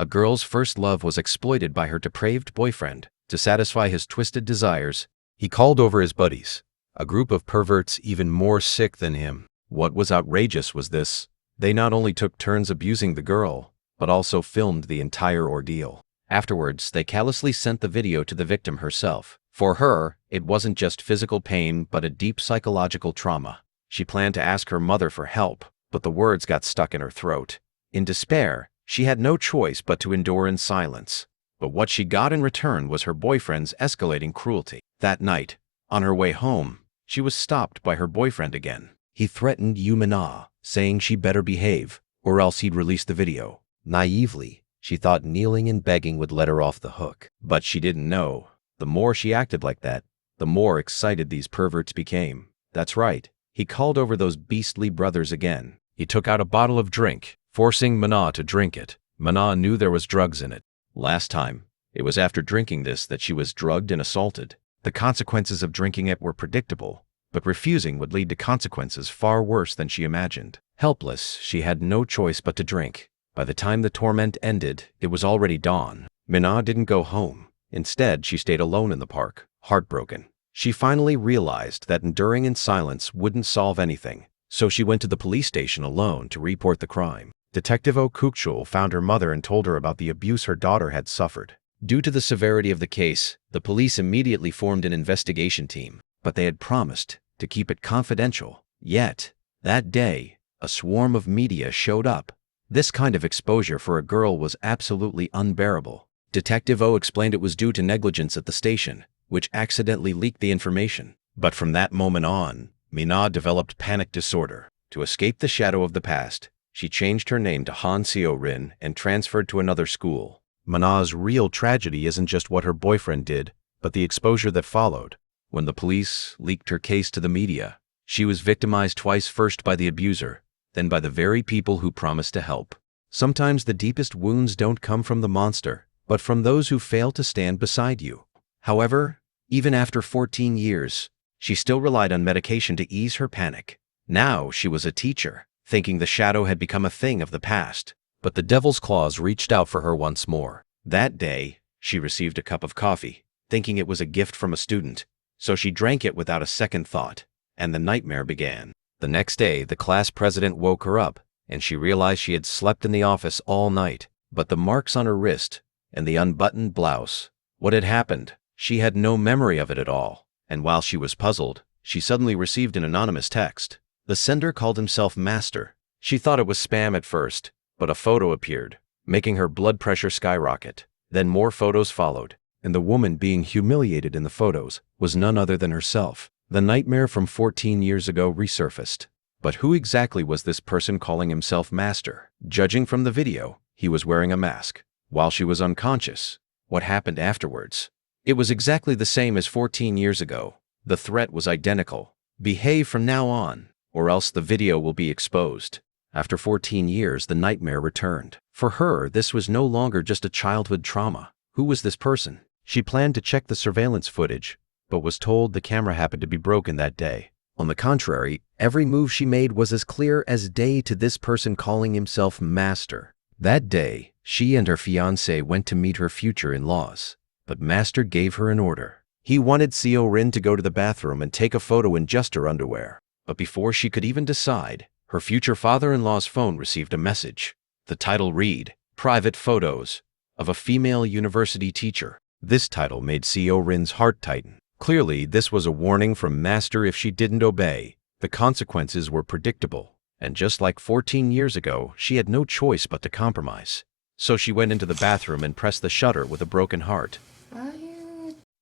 A girl's first love was exploited by her depraved boyfriend. To satisfy his twisted desires, he called over his buddies, a group of perverts even more sick than him. What was outrageous was this: they not only took turns abusing the girl, but also filmed the entire ordeal. Afterwards, they callously sent the video to the victim herself. For her, it wasn't just physical pain but a deep psychological trauma. She planned to ask her mother for help, but the words got stuck in her throat. In despair, she had no choice but to endure in silence. But what she got in return was her boyfriend's escalating cruelty. That night, on her way home, she was stopped by her boyfriend again. He threatened Yumina, saying she better behave, or else he'd release the video. Naively, she thought kneeling and begging would let her off the hook. But she didn't know. The more she acted like that, the more excited these perverts became. That's right, he called over those beastly brothers again. He took out a bottle of drink, forcing Mana to drink it. Mana knew there was drugs in it. Last time, it was after drinking this that she was drugged and assaulted. The consequences of drinking it were predictable, but refusing would lead to consequences far worse than she imagined. Helpless, she had no choice but to drink. By the time the torment ended, it was already dawn. Mana didn't go home. Instead, she stayed alone in the park, heartbroken. She finally realized that enduring in silence wouldn't solve anything, so she went to the police station alone to report the crime. Detective Okukchul found her mother and told her about the abuse her daughter had suffered. Due to the severity of the case, the police immediately formed an investigation team, but they had promised to keep it confidential. Yet, that day, a swarm of media showed up. This kind of exposure for a girl was absolutely unbearable. Detective O explained it was due to negligence at the station, which accidentally leaked the information. But from that moment on, Mina developed panic disorder. To escape the shadow of the past, she changed her name to Han Seo-rin and transferred to another school. Mana's real tragedy isn't just what her boyfriend did, but the exposure that followed. When the police leaked her case to the media, she was victimized twice, first by the abuser, then by the very people who promised to help. Sometimes the deepest wounds don't come from the monster, but from those who fail to stand beside you. However, even after 14 years, she still relied on medication to ease her panic. Now she was a teacher, thinking the shadow had become a thing of the past. But the devil's claws reached out for her once more. That day, she received a cup of coffee, thinking it was a gift from a student, so she drank it without a second thought, and the nightmare began. The next day, the class president woke her up, and she realized she had slept in the office all night. But the marks on her wrist and the unbuttoned blouse, what had happened? She had no memory of it at all. And while she was puzzled, she suddenly received an anonymous text. The sender called himself Master. She thought it was spam at first, but a photo appeared, making her blood pressure skyrocket. Then more photos followed, and the woman being humiliated in the photos was none other than herself. The nightmare from 14 years ago resurfaced. But who exactly was this person calling himself Master? Judging from the video, he was wearing a mask. While she was unconscious, what happened afterwards? It was exactly the same as 14 years ago. The threat was identical. Behave from now on, or else the video will be exposed. After 14 years, the nightmare returned. For her, this was no longer just a childhood trauma. Who was this person? She planned to check the surveillance footage, but was told the camera happened to be broken that day. On the contrary, every move she made was as clear as day to this person calling himself Master. That day, she and her fiancé went to meet her future in-laws, but Master gave her an order. He wanted Seo-rin to go to the bathroom and take a photo in just her underwear. But before she could even decide, her future father-in-law's phone received a message. The title read, "Private Photos of a Female University Teacher." This title made Seo-rin's heart tighten. Clearly, this was a warning from Master if she didn't obey. The consequences were predictable, and just like 14 years ago, she had no choice but to compromise. So she went into the bathroom and pressed the shutter with a broken heart.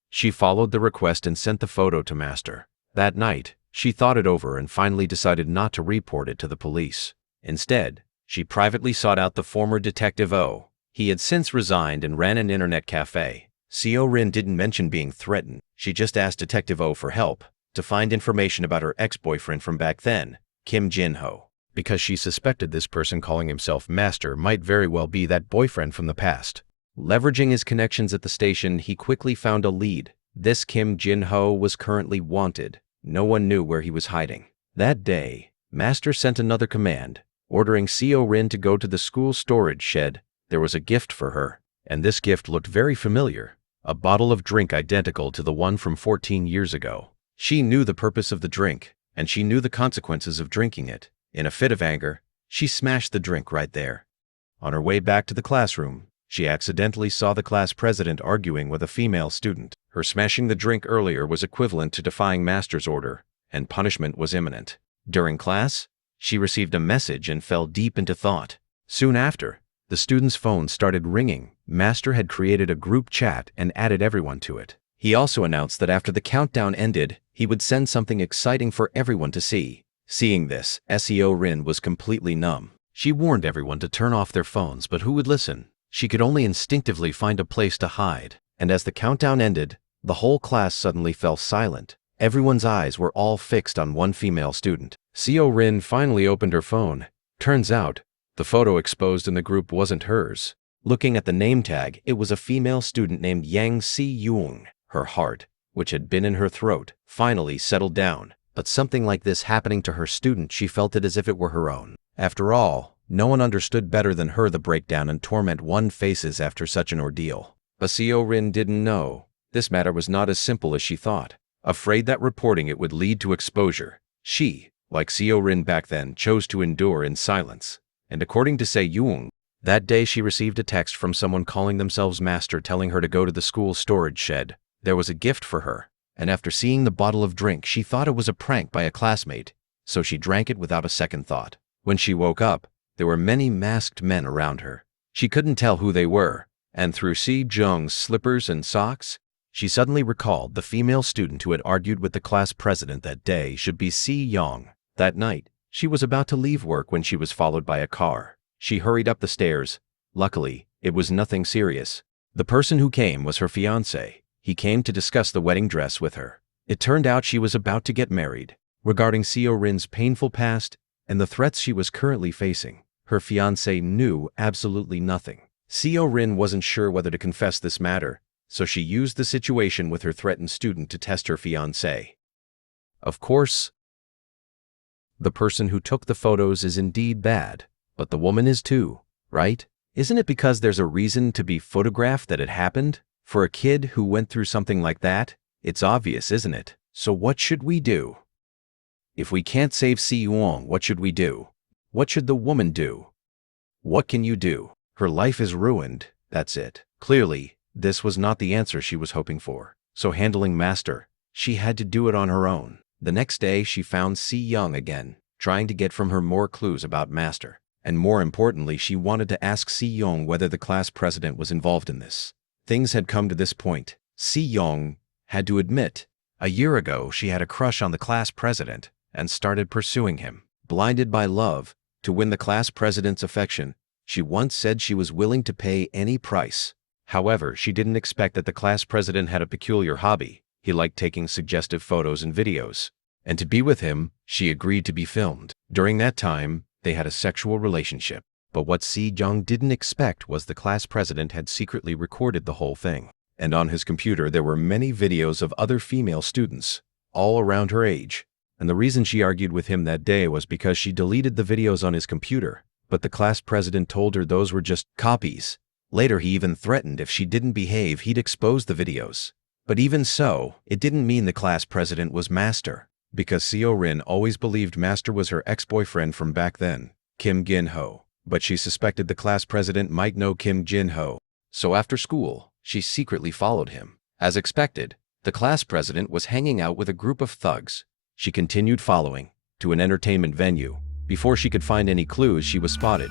She followed the request and sent the photo to Master. That night, she thought it over and finally decided not to report it to the police. Instead, she privately sought out the former Detective O. He had since resigned and ran an internet cafe. Seo-rin didn't mention being threatened. She just asked Detective O for help to find information about her ex-boyfriend from back then, Kim Jin-ho, because she suspected this person calling himself Master might very well be that boyfriend from the past. Leveraging his connections at the station, he quickly found a lead. This Kim Jin-ho was currently wanted. No one knew where he was hiding. That day, Master sent another command, ordering Seo-rin to go to the school storage shed there was a gift for her, and this gift looked very familiar, a bottle of drink identical to the one from 14 years ago. She knew the purpose of the drink, and she knew the consequences of drinking it. In a fit of anger, she smashed the drink right there. On her way back to the classroom, she accidentally saw the class president arguing with a female student. Her smashing the drink earlier was equivalent to defying master's order, and punishment was imminent. During class, she received a message and fell deep into thought. Soon after, the student's phone started ringing. Master had created a group chat and added everyone to it. He also announced that after the countdown ended, he would send something exciting for everyone to see. Seeing this, Seo Rin was completely numb. She warned everyone to turn off their phones, but who would listen? She could only instinctively find a place to hide. And as the countdown ended, the whole class suddenly fell silent. Everyone's eyes were all fixed on one female student. Seo Rin finally opened her phone. Turns out, the photo exposed in the group wasn't hers. Looking at the name tag, it was a female student named Yang Si-young. Her heart, which had been in her throat, finally settled down. But something like this happening to her student, she felt it as if it were her own. After all, no one understood better than her the breakdown and torment one faces after such an ordeal. But Seo Rin didn't know. This matter was not as simple as she thought. Afraid that reporting it would lead to exposure, she, like Seo Rin back then, chose to endure in silence. And according to Se-young, that day she received a text from someone calling themselves Master telling her to go to the school storage shed. There was a gift for her, and after seeing the bottle of drink, she thought it was a prank by a classmate, so she drank it without a second thought. When she woke up, there were many masked men around her. She couldn't tell who they were, and through Si-young's slippers and socks, she suddenly recalled the female student who had argued with the class president that day should be Si-young. That night, she was about to leave work when she was followed by a car. She hurried up the stairs. Luckily, it was nothing serious. The person who came was her fiancé. He came to discuss the wedding dress with her. It turned out she was about to get married. Regarding Seo Rin's painful past and the threats she was currently facing, her fiancé knew absolutely nothing. Seo Rin wasn't sure whether to confess this matter, so she used the situation with her threatened student to test her fiancé. Of course, the person who took the photos is indeed bad, but the woman is too, right? Isn't it because there's a reason to be photographed that it happened? For a kid who went through something like that, it's obvious, isn't it? So what should we do? If we can't save Si-young, what should we do? What should the woman do? What can you do? Her life is ruined, that's it. Clearly, this was not the answer she was hoping for. So handling Master, she had to do it on her own. The next day, she found Si-young again, trying to get from her more clues about Master. And more importantly, she wanted to ask Si-young whether the class president was involved in this. Things had come to this point. Si-young had to admit, a year ago she had a crush on the class president and started pursuing him. Blinded by love, to win the class president's affection, she once said she was willing to pay any price. However, she didn't expect that the class president had a peculiar hobby. He liked taking suggestive photos and videos. And to be with him, she agreed to be filmed. During that time, they had a sexual relationship. But what Si-young didn't expect was the class president had secretly recorded the whole thing. And on his computer there were many videos of other female students, all around her age. And the reason she argued with him that day was because she deleted the videos on his computer. But the class president told her those were just copies. Later he even threatened if she didn't behave he'd expose the videos. But even so, it didn't mean the class president was Master. Because Seo Rin always believed Master was her ex-boyfriend from back then, Kim Jin-ho. But she suspected the class president might know Kim Jin-ho. So after school, she secretly followed him. As expected, the class president was hanging out with a group of thugs. She continued following, to an entertainment venue. Before she could find any clues, she was spotted.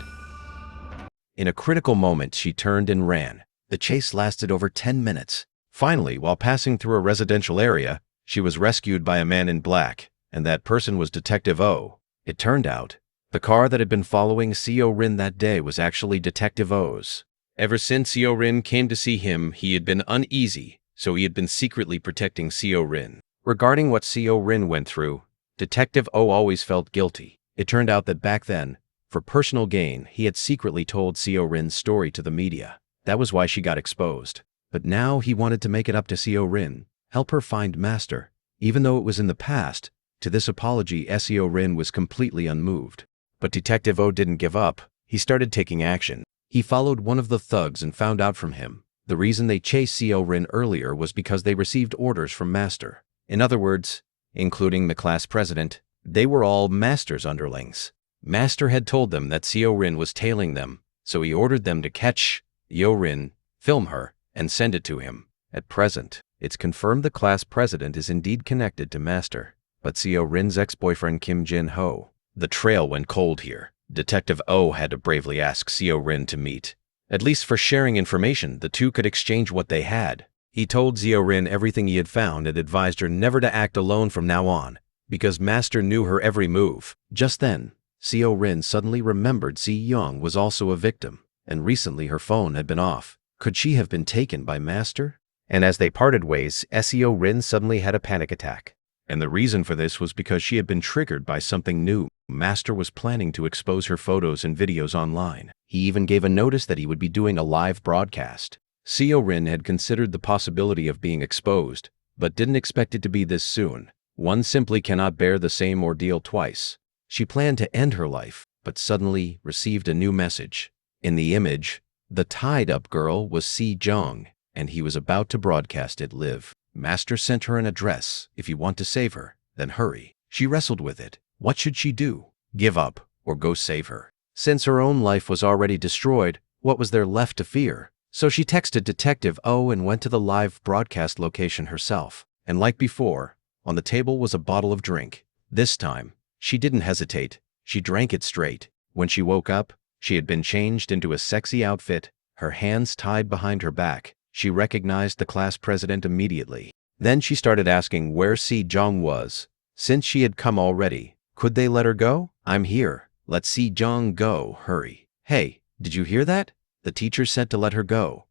In a critical moment, she turned and ran. The chase lasted over 10 minutes. Finally, while passing through a residential area, she was rescued by a man in black, and that person was Detective O. It turned out, the car that had been following Seo Rin that day was actually Detective O's. Ever since Seo Rin came to see him, he had been uneasy, so he had been secretly protecting Seo Rin. Regarding what Seo Rin went through, Detective O always felt guilty. It turned out that back then, for personal gain, he had secretly told Seo Rin's story to the media. That was why she got exposed. But now he wanted to make it up to Seo Rin, help her find Master. Even though it was in the past, to this apology, Seo Rin was completely unmoved. But Detective O didn't give up. He started taking action. He followed one of the thugs and found out from him. The reason they chased Seo Rin earlier was because they received orders from Master. In other words, including the class president, they were all Master's underlings. Master had told them that Seo Rin was tailing them, so he ordered them to catch Seo Rin, film her, and send it to him. At present, it's confirmed the class president is indeed connected to Master, but Seo Rin's ex-boyfriend Kim Jin-ho. The trail went cold here. Detective O had to bravely ask Seo Rin to meet. At least for sharing information, the two could exchange what they had. He told Seo Rin everything he had found and advised her never to act alone from now on, because Master knew her every move. Just then, Seo Rin suddenly remembered Si Young was also a victim, and recently her phone had been off. Could she have been taken by Master? And as they parted ways, Seo Rin suddenly had a panic attack. And the reason for this was because she had been triggered by something new. Master was planning to expose her photos and videos online. He even gave a notice that he would be doing a live broadcast. Seo Rin had considered the possibility of being exposed, but didn't expect it to be this soon. One simply cannot bear the same ordeal twice. She planned to end her life, but suddenly received a new message. In the image, the tied-up girl was Si Jung, and he was about to broadcast it live. Master sent her an address. If you want to save her, then hurry. She wrestled with it. What should she do? Give up, or go save her? Since her own life was already destroyed, what was there left to fear? So she texted Detective O and went to the live broadcast location herself. And like before, on the table was a bottle of drink. This time, she didn't hesitate. She drank it straight. When she woke up, she had been changed into a sexy outfit, her hands tied behind her back. She recognized the class president immediately. Then she started asking where Si Jung was. Since she had come already, could they let her go? I'm here. Let Si Jung go, hurry. Hey, did you hear that? The teacher said to let her go.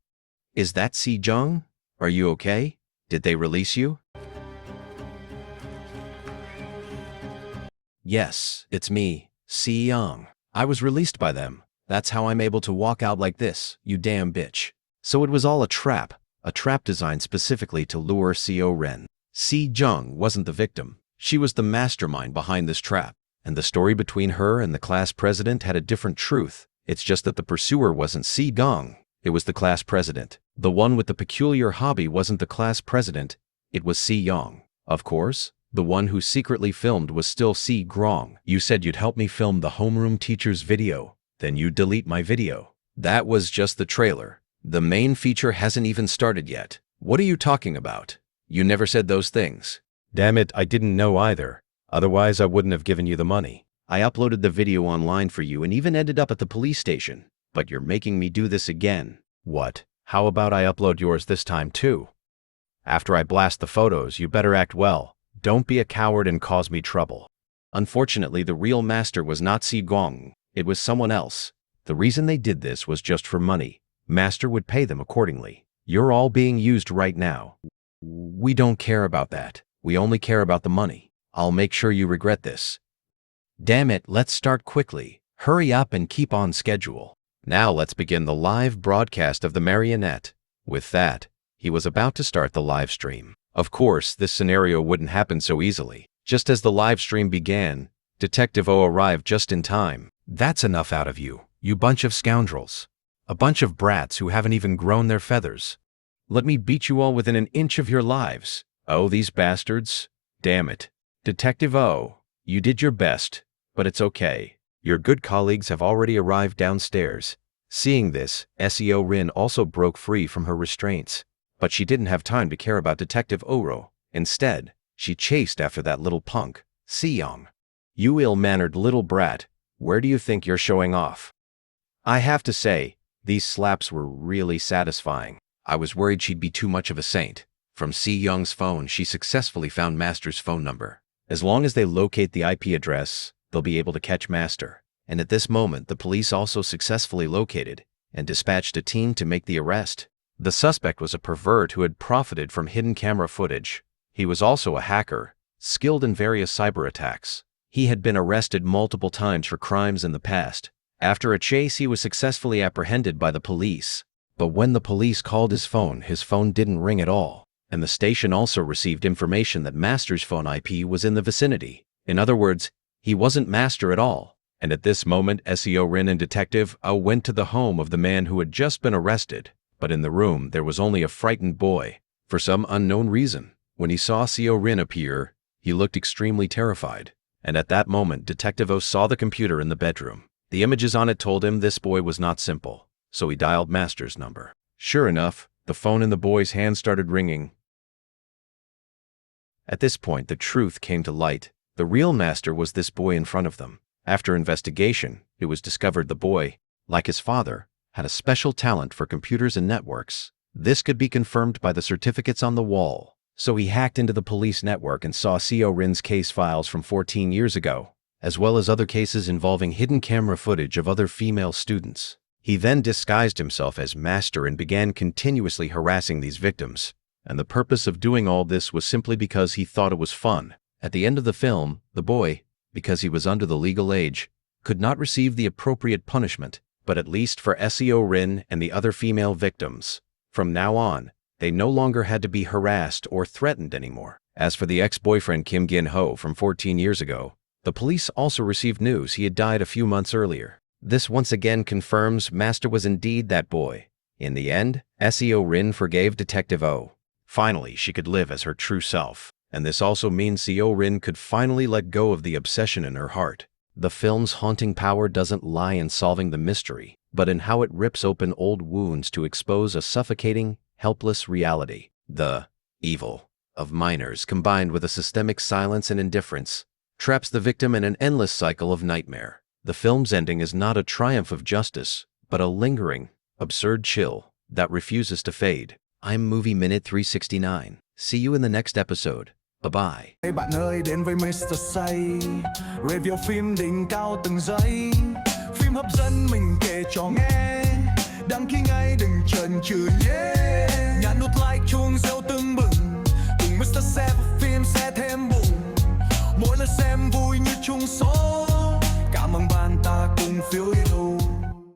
Is that Si Jung? Are you okay? Did they release you? Yes, it's me, Si Young. I was released by them. That's how I'm able to walk out like this, you damn bitch. So it was all a trap designed specifically to lure Seo Rin. Si Jung wasn't the victim. She was the mastermind behind this trap. And the story between her and the class president had a different truth. It's just that the pursuer wasn't Si Jung. It was the class president. The one with the peculiar hobby wasn't the class president. It was Si Young. Of course, the one who secretly filmed was still Si Grong. You said you'd help me film the homeroom teacher's video. Then you delete my video. That was just the trailer. The main feature hasn't even started yet. What are you talking about? You never said those things. Damn it, I didn't know either. Otherwise, I wouldn't have given you the money. I uploaded the video online for you and even ended up at the police station. But you're making me do this again. What? How about I upload yours this time too? After I blast the photos, you better act well. Don't be a coward and cause me trouble. Unfortunately, the real master was not Si Gong. It was someone else. The reason they did this was just for money. Master would pay them accordingly. You're all being used right now. We don't care about that. We only care about the money. I'll make sure you regret this. Damn it, let's start quickly. Hurry up and keep on schedule. Now let's begin the live broadcast of the marionette. With that, he was about to start the live stream. Of course, this scenario wouldn't happen so easily. Just as the live stream began, Detective O arrived just in time. That's enough out of you, you bunch of scoundrels. A bunch of brats who haven't even grown their feathers. Let me beat you all within an inch of your lives. Oh, these bastards. Damn it. Detective O, you did your best, but it's okay. Your good colleagues have already arrived downstairs. Seeing this, Seo Rin also broke free from her restraints. But she didn't have time to care about Detective Oro. Instead, she chased after that little punk, Si Young. You ill-mannered little brat, where do you think you're showing off? I have to say, these slaps were really satisfying. I was worried she'd be too much of a saint. From Si Young's phone, she successfully found Master's phone number. As long as they locate the IP address, they'll be able to catch Master. And at this moment, the police also successfully located and dispatched a team to make the arrest. The suspect was a pervert who had profited from hidden camera footage. He was also a hacker, skilled in various cyber attacks. He had been arrested multiple times for crimes in the past. After a chase, he was successfully apprehended by the police. But when the police called his phone didn't ring at all. And the station also received information that Master's phone IP was in the vicinity. In other words, he wasn't Master at all. And at this moment, SEO Rin and Detective O went to the home of the man who had just been arrested, but in the room there was only a frightened boy. For some unknown reason, when he saw SEO Rin appear, he looked extremely terrified. And at that moment, Detective O saw the computer in the bedroom. The images on it told him this boy was not simple, so he dialed Master's number. Sure enough, the phone in the boy's hand started ringing. At this point, the truth came to light. The real Master was this boy in front of them. After investigation, it was discovered the boy, like his father, had a special talent for computers and networks. This could be confirmed by the certificates on the wall. So he hacked into the police network and saw SEO Rin's case files from 14 years ago, as well as other cases involving hidden camera footage of other female students. He then disguised himself as Master and began continuously harassing these victims. And the purpose of doing all this was simply because he thought it was fun. At the end of the film, the boy, because he was under the legal age, could not receive the appropriate punishment, but at least for SEO Rin and the other female victims, from now on, they no longer had to be harassed or threatened anymore. As for the ex-boyfriend Kim Gin-ho from 14 years ago, the police also received news he had died a few months earlier. This once again confirms Master was indeed that boy. In the end, SEO Rin forgave Detective O. Finally, she could live as her true self. And this also means SEO Rin could finally let go of the obsession in her heart. The film's haunting power doesn't lie in solving the mystery, but in how it rips open old wounds to expose a suffocating, helpless reality. The evil of minors, combined with a systemic silence and indifference, traps the victim in an endless cycle of nightmare. The film's ending is not a triumph of justice, but a lingering, absurd chill that refuses to fade. I'm Movie Minute 369. See you in the next episode. Bye-bye. Hey bạn ơi, đến với Mr. Say, review phim đỉnh cao từng giây. Phim hấp dẫn mình kể cho nghe, đăng ký ngay đừng chần chừ nhé. Nhấn nút like chuông reo tưng bừng, cùng Mr. Say phim sẽ thêm bùng. Mỗi lần xem vui như chung số, cảm ơn bạn ta cùng phiếu